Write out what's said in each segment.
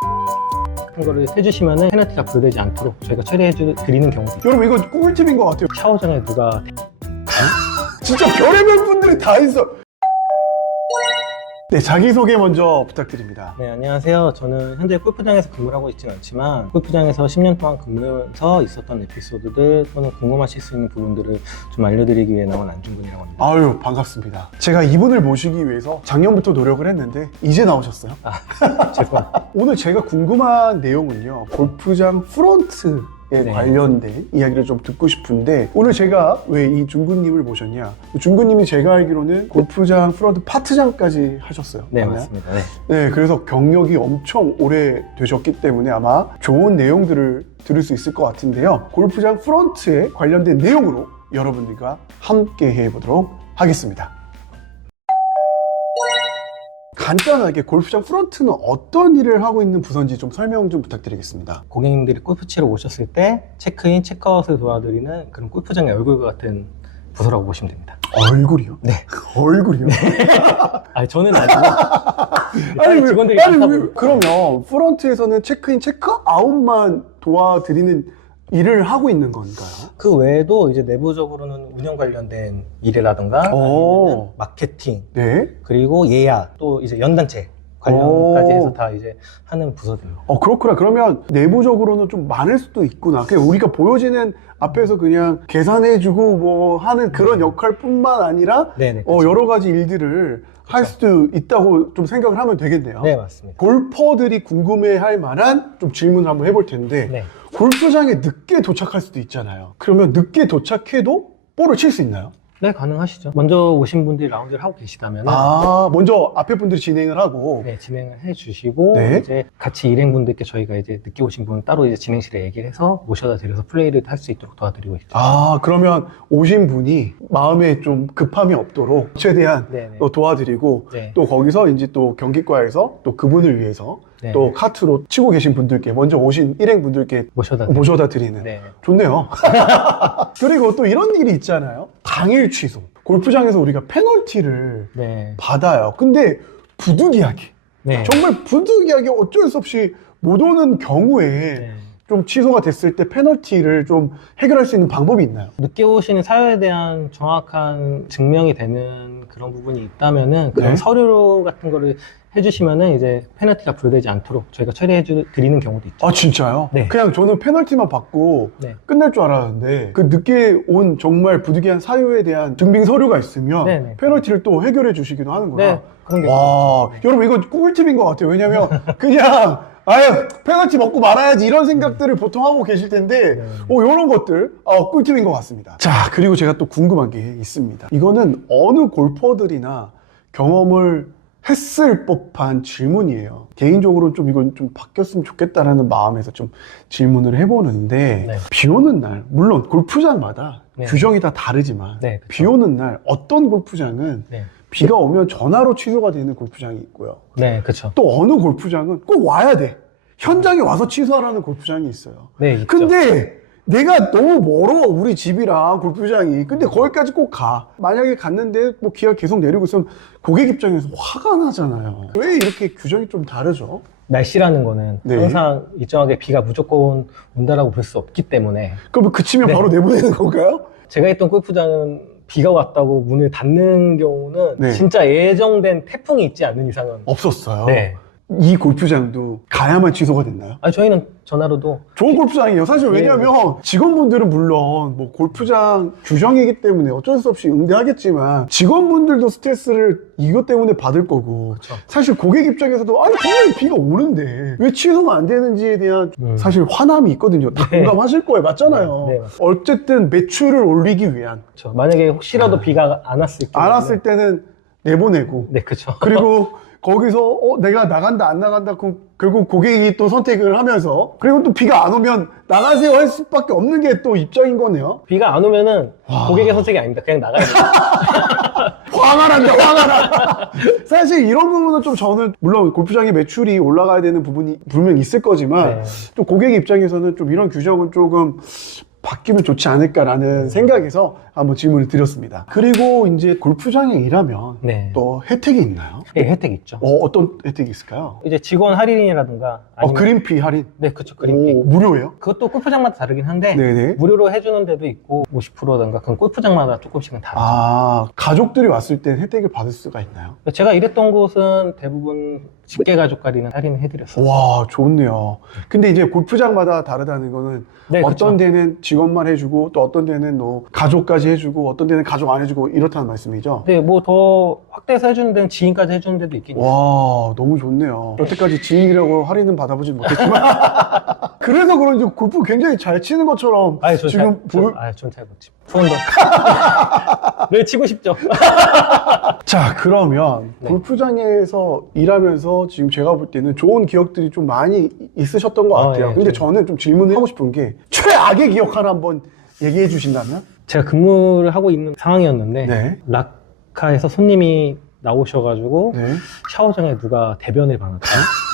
같은 거를 해주시면은 페널티가 부여되지 않도록 저희가 처리해 주- 드리는 경우도 있어요. 여러분 이거 꿀팁인 것 같아요. 샤워장에 누가 진짜 별의별 분들이 다 있어. 네, 자기소개 먼저 부탁드립니다. 네, 안녕하세요. 저는 현재 골프장에서 근무를 하고 있지는 않지만 골프장에서 10년 동안 근무하면서 있었던 에피소드들 또는 궁금하실 수 있는 부분들을 좀 알려드리기 위해 나온 안중근이라고 합니다. 아유, 반갑습니다. 제가 이분을 모시기 위해서 작년부터 노력을 했는데 이제 나오셨어요. 죄송합니다. 오늘 제가 궁금한 내용은요. 골프장 프런트에 네. 관련된 이야기를 좀 듣고 싶은데 오늘 제가 왜 이 중구님을 모셨냐? 중구님이 제가 알기로는 골프장 프런트 파트장까지 하셨어요. 네, 맞나요? 맞습니다. 네. 네, 그래서 경력이 엄청 오래 되셨기 때문에 아마 좋은 내용들을 들을 수 있을 것 같은데요. 골프장 프런트에 관련된 내용으로 여러분들과 함께 해보도록 하겠습니다. 간단하게 골프장 프런트는 어떤 일을 하고 있는 부서인지 좀 설명 좀 부탁드리겠습니다. 고객님들이 골프 치러 오셨을 때 체크인, 체크아웃을 도와드리는 그런 골프장의 얼굴과 같은 부서라고 보시면 됩니다. 얼굴이요? 네. 얼굴이요? 아니, 저는 아니고 아니, 왜- 직원들이 아니, 왜- 그러면 프런트에서는 체크인, 체크아웃만 도와드리는 일을 하고 있는 건가요? 그 외에도 이제 내부적으로는 운영 관련된 일이라든가. 아니면 마케팅 네. 그리고 예약 또 이제 연단체 관련까지 오. 해서 다 이제 하는 부서들입니다. 어, 그렇구나. 그러면 내부적으로는 좀 많을 수도 있구나. 그냥 우리가 보여지는 앞에서 그냥 계산해주고 뭐 하는 그런 역할 뿐만 아니라 네네. 어, 여러 가지 일들을 할 수도 있다고 좀 생각을 하면 되겠네요. 네 맞습니다. 골퍼들이 궁금해 할 만한 좀 질문을 한번 해볼 텐데 네. 골프장에 늦게 도착할 수도 있잖아요. 그러면 늦게 도착해도 볼을 칠 수 있나요? 네 가능하시죠. 먼저 오신 분들이 라운드를 하고 계시다면 아, 먼저 앞에 분들이 진행을 하고 네, 진행을 해 주시고 네. 이제 같이 일행분들께 저희가 이제 늦게 오신 분 따로 이제 진행실에 얘기를 해서 모셔다 드려서 플레이를 할 수 있도록 도와드리고 있죠. 아, 그러면 오신 분이 마음에 좀 급함이 없도록 최대한 네 네. 또 도와드리고 네. 또 거기서 이제 또 경기과에서 또 그분을 위해서 네. 또 카트로 치고 계신 분들께 먼저 오신 일행 분들께 모셔다 드리고 모셔다 드리는 네. 좋네요. 그리고 또 이런 일이 있잖아요. 당일 취소. 골프장에서 우리가 페널티를 네. 받아요. 근데 부득이하게 네. 정말 부득이하게 어쩔 수 없이 못 오는 경우에 네. 좀 취소가 됐을 때 페널티를 좀 해결할 수 있는 방법이 있나요? 늦게 오시는 사유에 대한 정확한 증명이 되는 그런 부분이 있다면은 그런 네. 서류 같은 거를 해주시면은 이제 페널티가 부여되지 않도록 저희가 처리해 주- 드리는 경우도 있죠. 아 진짜요? 네. 그냥 저는 페널티만 받고 네. 끝날 줄 알았는데 그 늦게 온 정말 부득이한 사유에 대한 증빙 서류가 있으면 네네. 페널티를 또 해결해 주시기도 하는구나. 네, 그런 게 와, 있죠. 네. 여러분 이거 꿀팁인 것 같아요. 왜냐면 그냥 아유 페널티 먹고 말아야지 이런 생각들을 보통 하고 계실 텐데 네. 어, 이런 것들 어, 꿀팁인 것 같습니다. 자 그리고 제가 또 궁금한 게 있습니다. 이거는 어느 골퍼들이나 경험을 했을 법한 질문이에요. 개인적으로 좀 이건 좀 바뀌었으면 좋겠다라는 마음에서 좀 질문을 해보는데 네. 비 오는 날 물론 골프장마다 네. 규정이 다 다르지만 네, 그쵸. 비 오는 날 어떤 골프장은 네. 비가 오면 전화로 취소가 되는 골프장이 있고요. 네, 그렇죠. 또 어느 골프장은 꼭 와야 돼. 현장에 와서 취소하라는 골프장이 있어요. 네, 있죠. 근데 내가 너무 멀어 우리 집이랑 골프장이. 근데 거기까지 꼭 가. 만약에 갔는데 뭐 비가 계속 내리고 있으면 고객 입장에서 화가 나잖아요. 왜 이렇게 규정이 좀 다르죠? 날씨라는 거는 네. 항상 일정하게 비가 무조건 온다라고 볼 수 없기 때문에 그럼 그치면 네. 바로 내보내는 건가요? 제가 있던 골프장은 비가 왔다고 문을 닫는 경우는 네. 진짜 예정된 태풍이 있지 않는 이상은 없었어요. 네. 이 골프장도 가야만 취소가 됐나요? 아니 저희는 전화로도 좋은 골프장이에요. 사실 네, 왜냐하면 직원분들은 물론 뭐 골프장 규정이기 때문에 어쩔 수 없이 응대하겠지만 직원분들도 스트레스를 이것 때문에 받을 거고 그렇죠. 사실 고객 입장에서도 아니 분명히 비가 오는데 왜 취소가 안 되는지에 대한 음. 사실 화남이 있거든요. 다 네. 공감하실 거예요. 맞잖아요. 네, 네. 어쨌든 매출을 올리기 위한 그렇죠. 만약에 혹시라도 비가 안 왔을 경우 안 왔을 때는 내보내고 네 그렇죠. 그리고 거기서 어 내가 나간다 안 나간다 그럼 결국 고객이 또 선택을 하면서 그리고 또 비가 안 오면 나가세요 할 수밖에 없는 게 또 입장인 거네요. 비가 안 오면은 와. 고객의 선택이 아닙니다. 그냥 나가야 돼요. 화가 난다, 화가 나. 사실 이런 부분은 좀 저는 물론 골프장의 매출이 올라가야 되는 부분이 분명 있을 거지만 네. 좀 고객 입장에서는 좀 이런 규정은 조금 바뀌면 좋지 않을까라는 생각에서 한번 질문을 드렸습니다. 그리고 이제 골프장에 일하면 네. 또 혜택이 있나요? 예, 혜택 있죠. 어, 어떤 혜택이 있을까요? 이제 직원 할인이라든가 어, 아니면 그린피 할인. 네, 그쵸 그린피. 오, 무료예요? 그것도 골프장마다 다르긴 한데 네네. 무료로 해주는 데도 있고 50%든가 그건 골프장마다 조금씩은 다르죠. 아, 가족들이 왔을 땐 혜택을 받을 수가 있나요? 제가 일했던 곳은 대부분 직계 가족 할인은 할인을 해드렸어요. 와, 좋네요. 근데 이제 골프장마다 다르다는 거는 네, 어떤 그쵸. 데는 직원만 해주고 또 어떤 데는 뭐 가족까지 해주고 어떤 데는 가족 안 해주고 이렇다는 말씀이죠? 네, 뭐 더 확대해서 해주는 데는 지인까지 해주는 데도 있긴 해요. 와, 너무 좋네요. 여태까지 지인이라고 할인은 받아보진 못했지만 그래서 그런지 골프 굉장히 잘 치는 것처럼 아니, 저 지금 잘, 보여- 저, 아니, 전잘 못 치고. 투언더. 늘 치고 싶죠. 자, 그러면 네. 골프장에서 일하면서 지금 제가 볼 때는 좋은 기억들이 좀 많이 있으셨던 것 아, 같아요. 예, 근데 좀. 저는 좀 질문을 하고 싶은 게 최악의 기억 하나 한번 얘기해 주신다면? 제가 근무를 하고 있는 상황이었는데 네. 라카에서 손님이 나오셔가지고 네. 샤워장에 누가 대변을 받았다.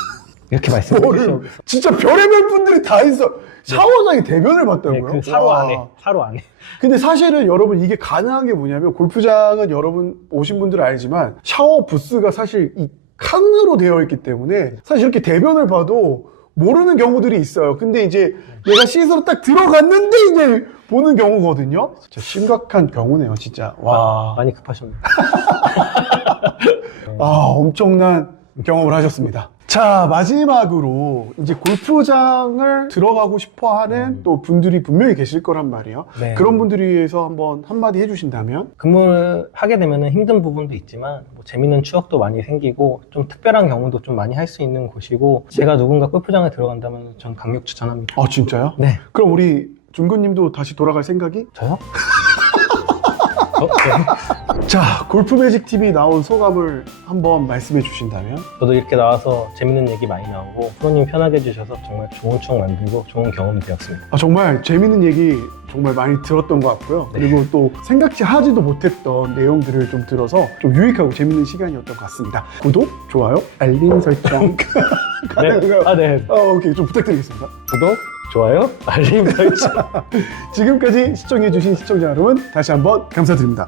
이렇게 주셔서 진짜 별의별 분들이 다 있어. 샤워장에 대변을 네, 봤다고요? 그 사로 와. 안에 사로 안에 근데 사실은 여러분 이게 가능한 게 뭐냐면 골프장은 여러분 오신 분들은 알지만 샤워 부스가 사실 이 칸으로 되어 있기 때문에 사실 이렇게 대변을 봐도 모르는 경우들이 있어요. 근데 이제 얘가 씻으러 딱 들어갔는데 이제 보는 경우거든요. 진짜 심각한 경우네요, 진짜. 와, 많이 급하셨네요. 아, 엄청난 경험을 하셨습니다. 자, 마지막으로 이제 골프장을 들어가고 싶어 하는 또 분들이 분명히 계실 거란 말이에요. 네. 그런 분들을 위해서 한번 한마디 해주신다면? 근무를 하게 되면 힘든 부분도 있지만 뭐 재밌는 추억도 많이 생기고 좀 특별한 경우도 좀 많이 할 수 있는 곳이고 제가 누군가 골프장에 들어간다면 전 강력 추천합니다. 아, 진짜요? 네, 그럼 우리 준구님도 다시 돌아갈 생각이? 저요? 어, 네. 자, 골프 매직 TV 나온 소감을 한번 말씀해 주신다면? 저도 이렇게 나와서 재밌는 얘기 많이 나오고 프로님 편하게 해주셔서 정말 좋은 추억 만들고 좋은 경험이 되었습니다. 아, 정말 재밌는 얘기 정말 많이 들었던 것 같고요. 네. 그리고 또 생각지 하지도 못했던 내용들을 좀 들어서 좀 유익하고 재밌는 시간이었던 것 같습니다. 구독, 좋아요, 알림 설정. 네. 아, 네. 어, 오케이. 좀 부탁드리겠습니다. 구독, 좋아요, 알림 설정. 지금까지 시청해주신 시청자 여러분, 다시 한번 감사드립니다.